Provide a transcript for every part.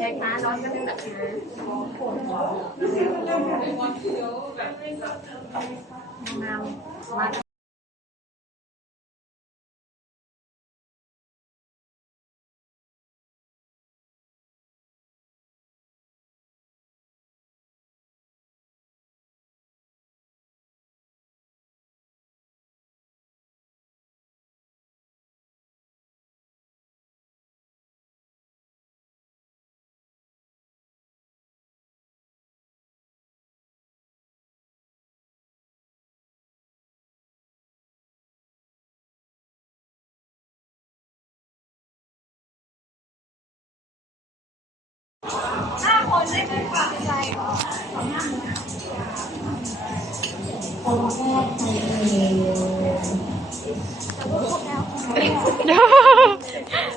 ยายค้าร้อนก็นึงแบบน้ำมา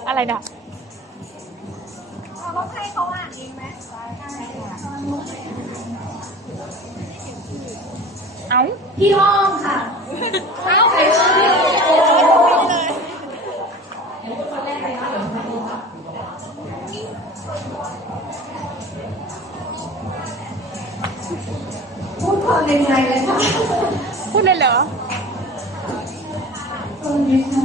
อะไรนะเขาให้เขาอ่านเองไหมเอ้าพี่ห้องค่ะเอ้าพูด ความในใจเลยค่ะพูดเลยเหรอสวัสดีค่ะ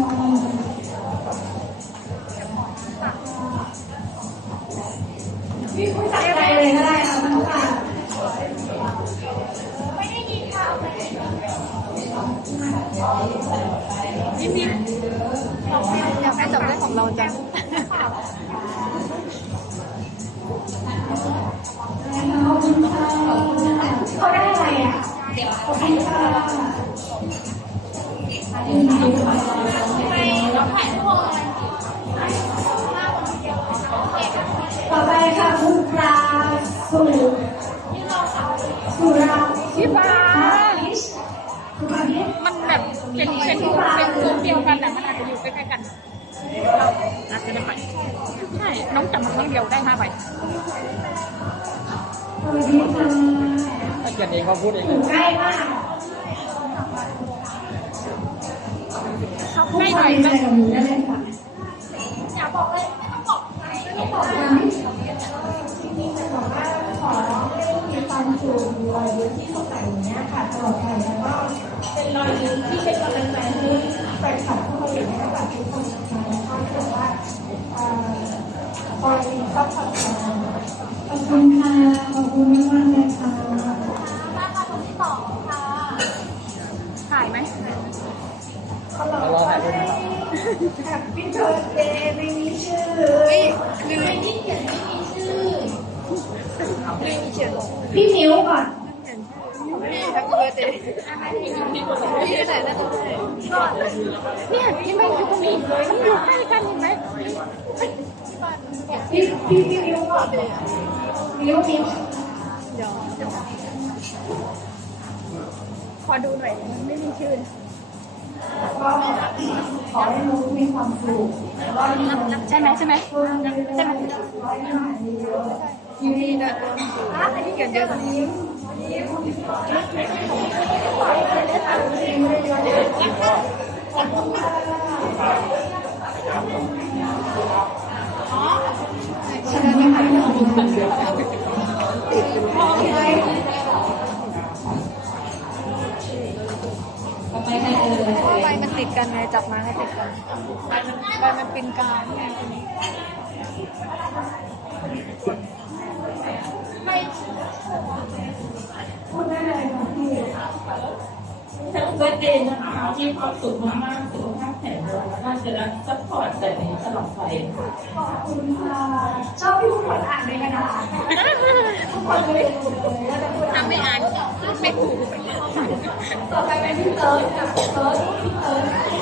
พี่พูดจากใจเลยก็ได้ค่ะมันค่ะไม่ได้ยินค่ะยิ้มยิ้มอยากให้จบได้ของเราจังขอบคุณค่ะ อะขอบคุณค่ะต่อไปค่ะคุณปลาสุสุราพี่ฟ้าคุณปลามันแบบเป็นเป็นเป็นกลุ่มเดียวกันแต่มันอาจจะอยู่ใกล้ๆกันเราอาจจะได้ไปใช่น้องจับมาครั้งเดียวได้ห้าใบสวัสดีค่ะ ถ้าเขียนเองเขาพูดเองอยู่ใกล้มากใกล้หน่อยใจนะกับหนูได้เลยค่ะอยากบอกเลยต้องบอกนะจริงๆจะบอกว่าขอให้มีความสุขรอยยิ้มที่สดใสอย่างนี้ค่ะตลอดไปแล้วก็เป็นรอยยิ้มที่เป็นกำลังใจให้แฟนคลับทุกคนอยู่ในแบบทุกคนนะคะแล้วก็ถือว่าคอยซัพพอร์ตขอบคุณค่ะขอบคุณมากๆเลย แฮปปี้เบิร์ดเดย์ไม่มีชื่อลืมไม่เขียนไม่มีชื่อลืมเขียนพี่มิ้วก่อนแฮปปี้เบิร์ดเดย์พี่ไหนนะเนี่ยที่ไม่อยู่ตรงนี้มันอยู่ใกล้กันเห็นไหมพี่พี่พี่มิ้วก่อนมิ้วมิ้วเดี๋ยวเดี๋ยวขอดูหน่อยมันไม่มีชื่อ ก็ขอให้นุ๊กมีความสุขแล้วก็มีความใช่ไหมใช่ไหมใช่ไหมยินดีด้วยอะอันนี้เกิดเยอะกว่านี้ มาให้ติดกันใบมันใบมันเป็นกาวไงพูดได้เลยค่ะพี่แฮปปี้เบิร์ดเดย์นะคะมีความสุขมากๆสุขภาพแข็งแรงแล้วก็จะรักซัพพอร์ตแบบนี้ตลอดไปขอบคุณค่ะชอบพี่ผู้คนอ่านในกระดาษทุกคนเลยดูเลยแล้วจะพูดถ้าไม่อ่านไม่ถูกต่อไปเป็นพี่เติร์ดค่ะเติร์ดพี่เติร์ด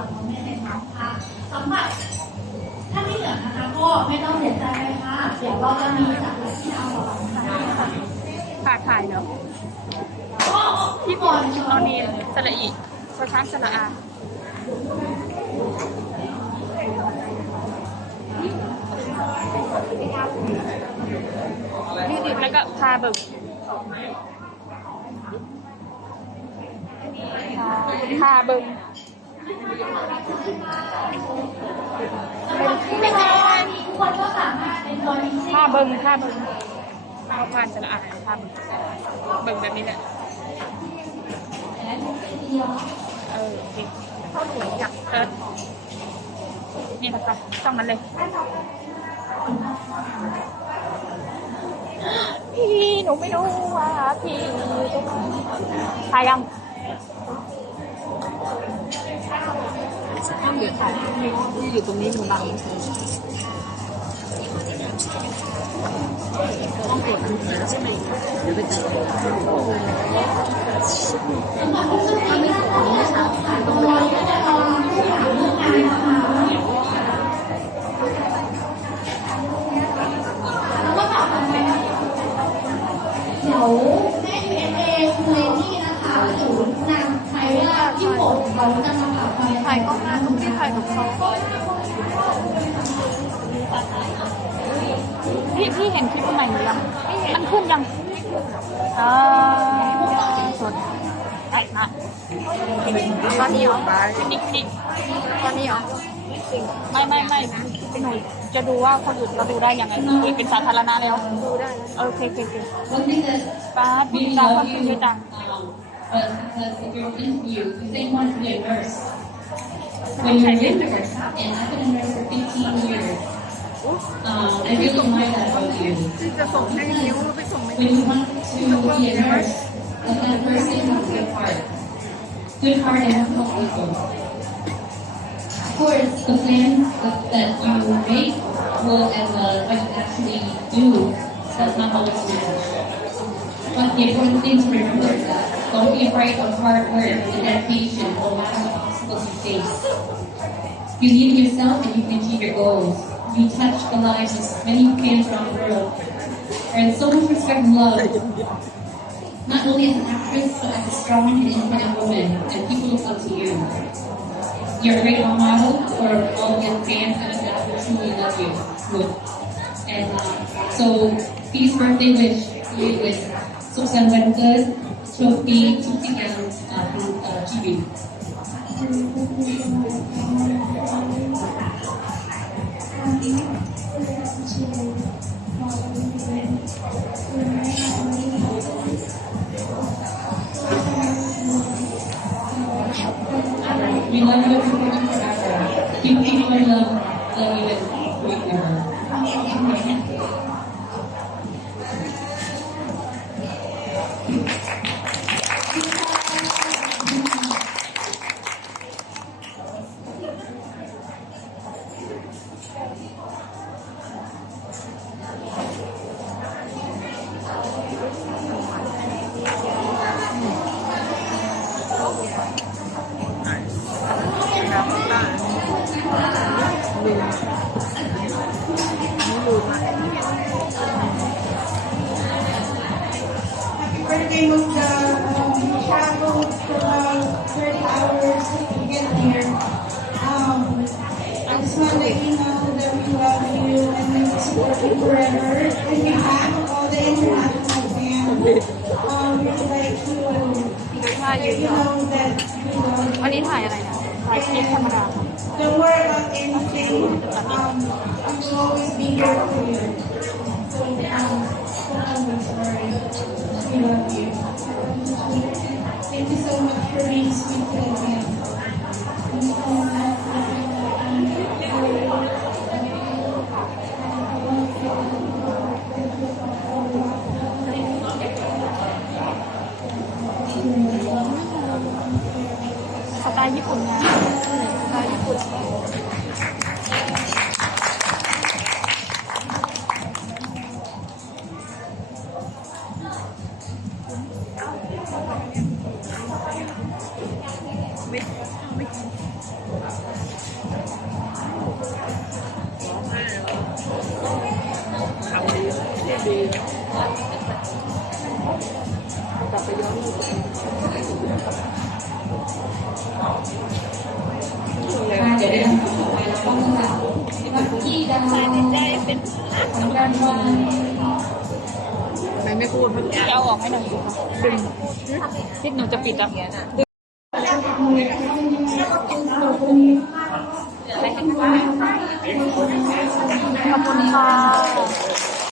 างของแม่ในน้ำค่ะสำหรับถ้าไม่เหลือนะคะก็ไม่ต้องเสียใจเลยค่ะเดี๋ยวเราจะมีจากหลักที่เอาต่อไปค่ะขาดถ่ายเนาะพี่บอลนอนนีนสระอีพอช้างสระอาแล้วก็พาเบิกพาเบิก เป็นไงทุกคนก็สามารถเป็นตัวนี้พาเบิ้งพาเบิ้งพาพานสระอาพารข้าเบิ้งเบิ้งแบบนี้แหละเออโอเคเข้าหนูอยากเออนี่นะคะต้องมันเลยพี่หนูไม่รู้ว่าพี่จะทายยัง ห้องเดี๋ยวถ่ายที่อยู่ตรงนี้มันบังต้องกดอันนี้ใช่ไหมเดี๋ยวไปจัดเพี่เห็นคลิปใหม่หรือยังมันขึ้นยังอ่าสดไอ้นะตอนนี้เหรอนี่นี่ตอนนี้เหรอไม่ไม่ไม่หนูจะดูว่าคนอื่นเราดูได้ยังไงเป็นสาธารณะแล้วดูได้โอเคโอเคโอเค One thing that ป้าพูด we จาก็ love คือ you เยอะจัง um, but because if you're in interview, you say you want to be a nurse. When you're a nurse, and I've been a nurse for 15 years, um, I really admire that about you. จะส่งให้นิ้วไปส่งให้ When you want to be a nurse, the that first thing is good heart. Good heart and help people. Of course, the plan that, that you make will and uh, what you actually do does not always match. But the important thing to remember is that don't be afraid of hard work and dedication no matter what obstacles you face. Believe in yourself and you can achieve your goals. You touch the lives of many fans around the world. And so much respect and love. Not only as an actress, but as a strong and independent woman, and people look up to you. You're a great role model for all the fans and staff who truly love you. Good. And uh, so, peace birthday wish to you is Susan Wenker, Trophy, Tutigan, uh, uh, GB. กินกิ นมันเลิกเลิกมีเป็นวิกนะวันนี้ถ่ายอะไรนะถ่ายคลิปธรรมดาค่ะ Don't worry about anything. Um, I will always be here for you. So, um, don't always worry. We love you. Thank you so much for being sweet to me. ล์ญี่ปุ่นนะสไตล์ญี่ปุ่นไม่ไม่ำต่อไปแล้วก็ค่ะลักกี้ดาวของการวันทำไมไม่พูดเมื่อกี้เอาออกให้หน่อยสิคะดึงที่หนูจะปิดอะ